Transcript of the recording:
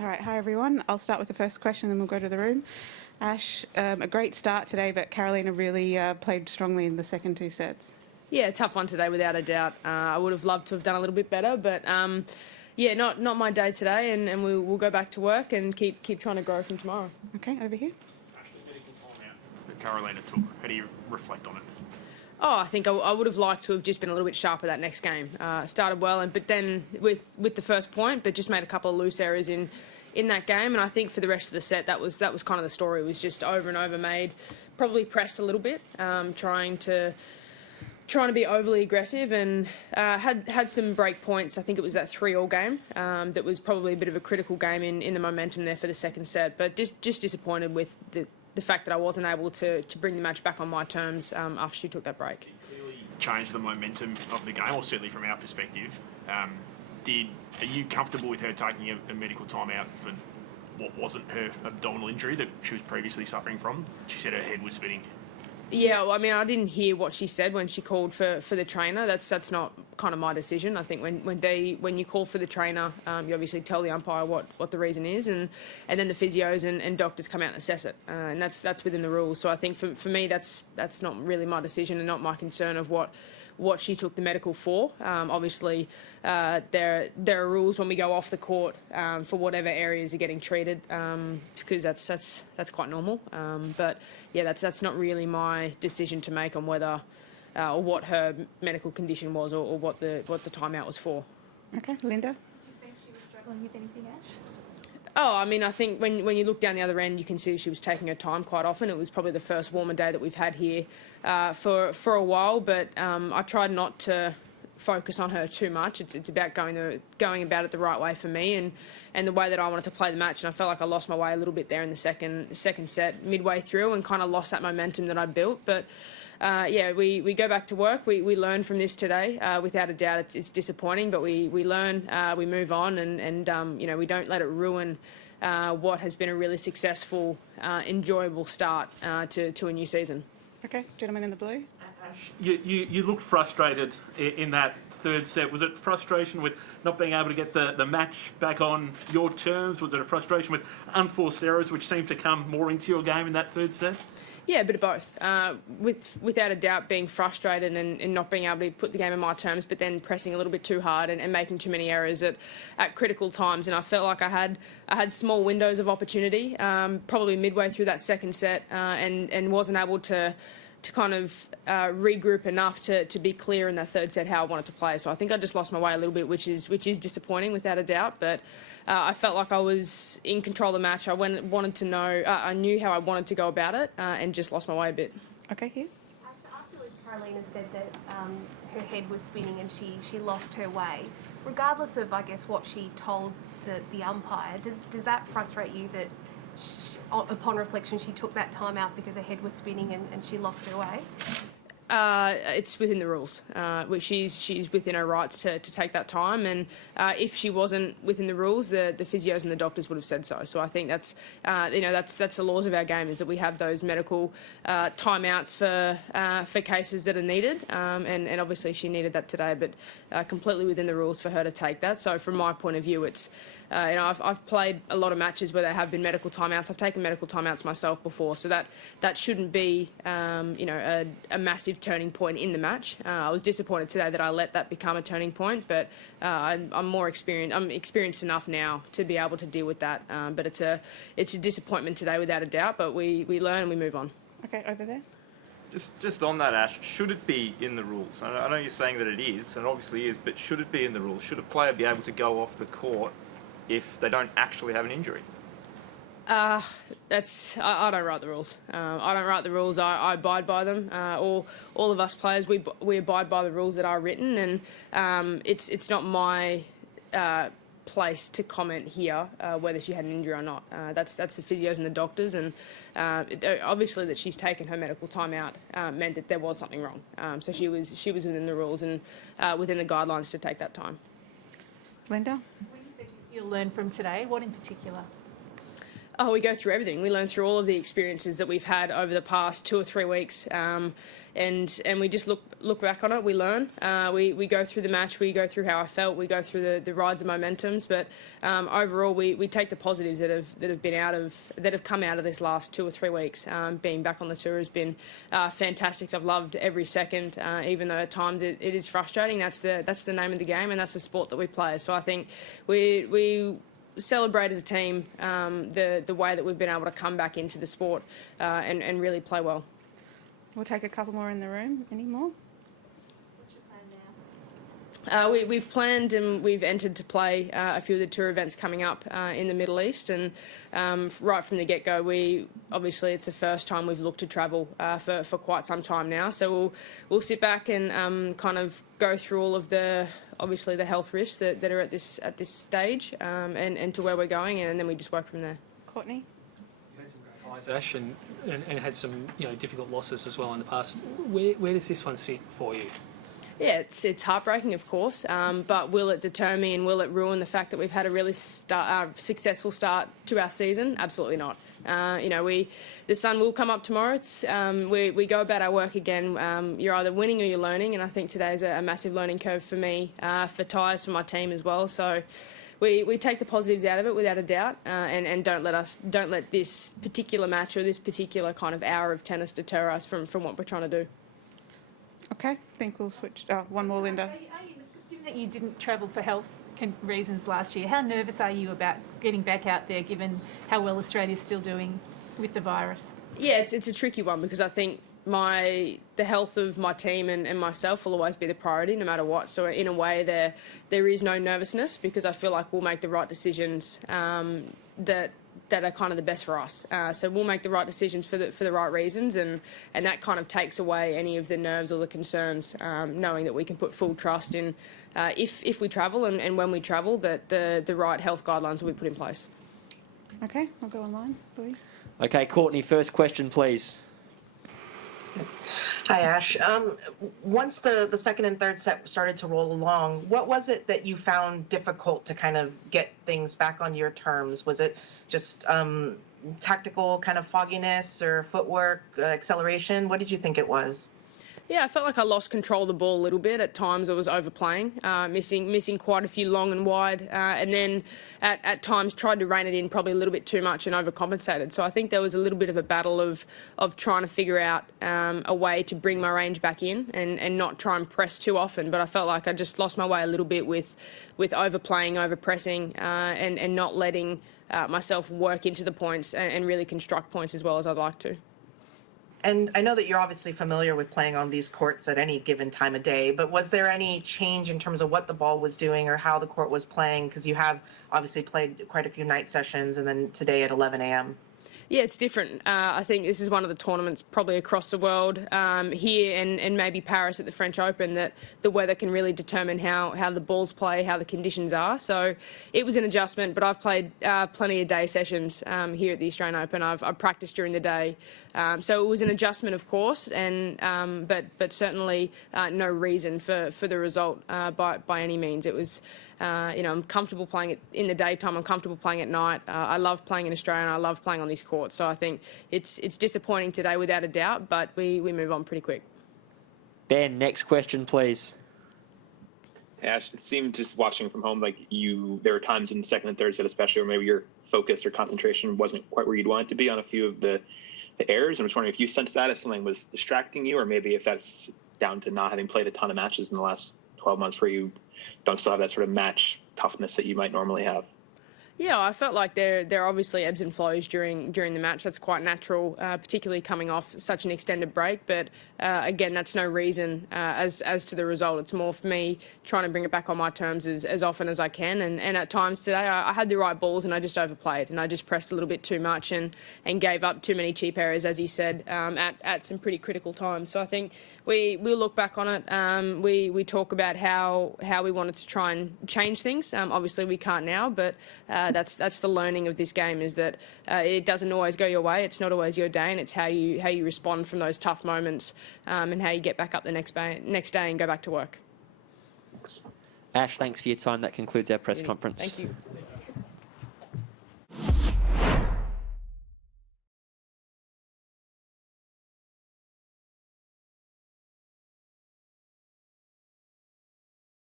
All right, hi everyone. I'll start with the first question, then we'll go to the room. Ash, a great start today, but Carolina really played strongly in the second two sets. Yeah, tough one today, without a doubt. I would have loved to have done a little bit better, but yeah, not my day today, and we'll go back to work and keep trying to grow from tomorrow. Okay, over here. Ash, the medical timeout that Carolina took, how do you reflect on it? Oh, I think I would have liked to have just been a little bit sharper that next game. Started well, but then with the first point, but just made a couple of loose errors in that game. And I think for the rest of the set, that was kind of the story. It was just over and over made, probably pressed a little bit, trying to be overly aggressive, and had some break points. I think it was that 3-3 game that was probably a bit of a critical game in the momentum there for the second set. But just disappointed with the fact that I wasn't able to bring the match back on my terms after she took that break. It clearly changed the momentum of the game, or certainly from our perspective. Are you comfortable with her taking a medical timeout for what wasn't her abdominal injury that she was previously suffering from? She said her head was spinning. Yeah, well, I mean, I didn't hear what she said when she called for the trainer. That's not kind of my decision. I think when you call for the trainer, you obviously tell the umpire what the reason is, and then the physios and doctors come out and assess it, and that's within the rules. So I think for me, that's not really my decision and not my concern of what she took the medical for. Obviously, there are rules when we go off the court for whatever areas are getting treated, because that's quite normal. But yeah, that's not really my decision to make on whether or what her medical condition was, or what the timeout was for. Okay, Linda. Did you think she was struggling with anything, Ash? Oh, I mean, I think when you look down the other end, you can see she was taking her time quite often. It was probably the first warmer day that we've had here for a while, but I tried not to focus on her too much. It's about going about it the right way for me and the way that I wanted to play the match. And I felt like I lost my way a little bit there in the second set, midway through, and kind of lost that momentum that I built. But yeah, we go back to work. We learn from this today. Without a doubt, it's disappointing, but we learn, we move on, and you know, we don't let it ruin what has been a really successful, enjoyable start to a new season. Okay, gentleman in the blue. Ash, you looked frustrated in that third set. Was it frustration with not being able to get the match back on your terms? Was it a frustration with unforced errors, which seemed to come more into your game in that third set? Yeah, a bit of both. Without a doubt, being frustrated and not being able to put the game in my terms, but then pressing a little bit too hard and making too many errors at critical times. And I felt like I had small windows of opportunity, probably midway through that second set, and wasn't able to kind of regroup enough to be clear in that third set how I wanted to play. So I think I just lost my way a little bit, which is disappointing without a doubt. But I felt like I was in control of the match. Wanted to know, I knew how I wanted to go about it, and just lost my way a bit. Okay, here. Afterwards, Carolina said that her head was spinning and she lost her way. Regardless of, I guess, what she told the umpire, does that frustrate you that upon reflection she took that time out because her head was spinning and she lost her way? It's within the rules. She's within her rights to take that time, and if she wasn't within the rules, the physios and the doctors would have said so. So I think that's the laws of our game, is that we have those medical timeouts for cases that are needed, and obviously she needed that today, but completely within the rules for her to take that. So from my point of view, it's you know, I've played a lot of matches where there have been medical timeouts. I've taken medical timeouts myself before, so that shouldn't be you know, a massive turning point in the match. I was disappointed today that I let that become a turning point, but I'm more experienced. I'm experienced enough now to be able to deal with that. But it's a disappointment today, without a doubt. But we learn and we move on. Okay, over there. Just on that, Ash, should it be in the rules? I know you're saying that it is, and it obviously is, but should it be in the rules? Should a player be able to go off the court if they don't actually have an injury? I don't write the rules. I don't write the rules. I abide by them. All of us players, we abide by the rules that are written, and it's not my place to comment here whether she had an injury or not. That's the physios and the doctors, and obviously that she's taken her medical timeout meant that there was something wrong. So she was within the rules and within the guidelines to take that time. Linda. When you said you'll learn from today, what in particular? Oh, we go through everything. We learn through all of the experiences that we've had over the past 2 or 3 weeks, and we just look back on it. We learn. We go through the match. We go through how I felt. We go through the rides and momentums. But overall, we take the positives that have come out of this last 2 or 3 weeks. Being back on the tour has been fantastic. I've loved every second, even though at times it is frustrating. That's the name of the game, and that's the sport that we play. So I think we celebrate as a team the way that we've been able to come back into the sport and really play well. We'll take a couple more in the room. Any more? We've planned and we've entered to play a few of the tour events coming up in the Middle East, and right from the get-go, obviously it's the first time we've looked to travel for quite some time now. So we'll sit back and kind of go through all of the health risks that are at this stage and to where we're going, and then we just work from there. Courtney? You had some great highs, Ash, and had some difficult losses as well in the past. Where does this one sit for you? Yeah, it's heartbreaking, of course, but will it deter me and will it ruin the fact that we've had a really successful start to our season? Absolutely not. The sun will come up tomorrow. We go about our work again. You're either winning or you're learning, and I think today's a massive learning curve for me, for Tyres, for my team as well. So we take the positives out of it without a doubt, and don't let this particular match or this particular kind of hour of tennis deter us from what we're trying to do. Okay, I think we'll switch. One more, Linda. Given that you didn't travel for health reasons last year, how nervous are you about getting back out there, given how well Australia's still doing with the virus? Yeah, it's a tricky one because I think the health of my team and myself will always be the priority no matter what. So in a way there is no nervousness because I feel like we'll make the right decisions that are kind of the best for us. So we'll make the right decisions for the right reasons, and that kind of takes away any of the nerves or the concerns, knowing that we can put full trust in if we travel and when we travel that the right health guidelines will be put in place. Okay, I'll go online. Louis? Okay, Courtney, first question, please. Hi, Ash. Once the second and third set started to roll along, what was it that you found difficult to kind of get things back on your terms? Was it just tactical kind of fogginess or footwork, acceleration? What did you think it was? Yeah, I felt like I lost control of the ball a little bit. At times I was overplaying, missing quite a few long and wide, and then at times tried to rein it in probably a little bit too much and overcompensated. So I think there was a little bit of a battle of trying to figure out a way to bring my range back in and not try and press too often. But I felt like I just lost my way a little bit with overplaying, overpressing, and not letting myself work into the points and really construct points as well as I'd like to. And I know that you're obviously familiar with playing on these courts at any given time of day, but was there any change in terms of what the ball was doing or how the court was playing? Because you have obviously played quite a few night sessions and then today at 11 a.m. Yeah, it's different. I think this is one of the tournaments probably across the world, here and maybe Paris at the French Open, that the weather can really determine how the balls play, how the conditions are. So it was an adjustment, but I've played plenty of day sessions here at the Australian Open. I've practiced during the day. So it was an adjustment, of course, and but certainly no reason for the result by any means. It was, I'm comfortable playing it in the daytime. I'm comfortable playing at night. I love playing in Australia, and I love playing on this court. So I think it's disappointing today, without a doubt, but we move on pretty quick. Ben, next question, please. Ash, it seemed just watching from home like there were times in the second and third set especially where maybe your focus or concentration wasn't quite where you'd want it to be on a few of the errors. I'm just wondering if you sensed that, if something was distracting you, or maybe if that's down to not having played a ton of matches in the last 12 months where you don't still have that sort of match toughness that you might normally have. Yeah, I felt like there are obviously ebbs and flows during the match. That's quite natural, particularly coming off such an extended break. But again, that's no reason as to the result. It's more for me trying to bring it back on my terms as often as I can. And at times today, I had the right balls and I just overplayed and I just pressed a little bit too much and gave up too many cheap errors, as you said, at some pretty critical times. So I think we'll look back on it. We talk about how we wanted to try and change things. Obviously, we can't now, but that's the learning of this game, is that it doesn't always go your way. It's not always your day, and it's how you respond from those tough moments, and how you get back up the next day and go back to work. Ash, thanks for your time. That concludes our press conference. Thank you.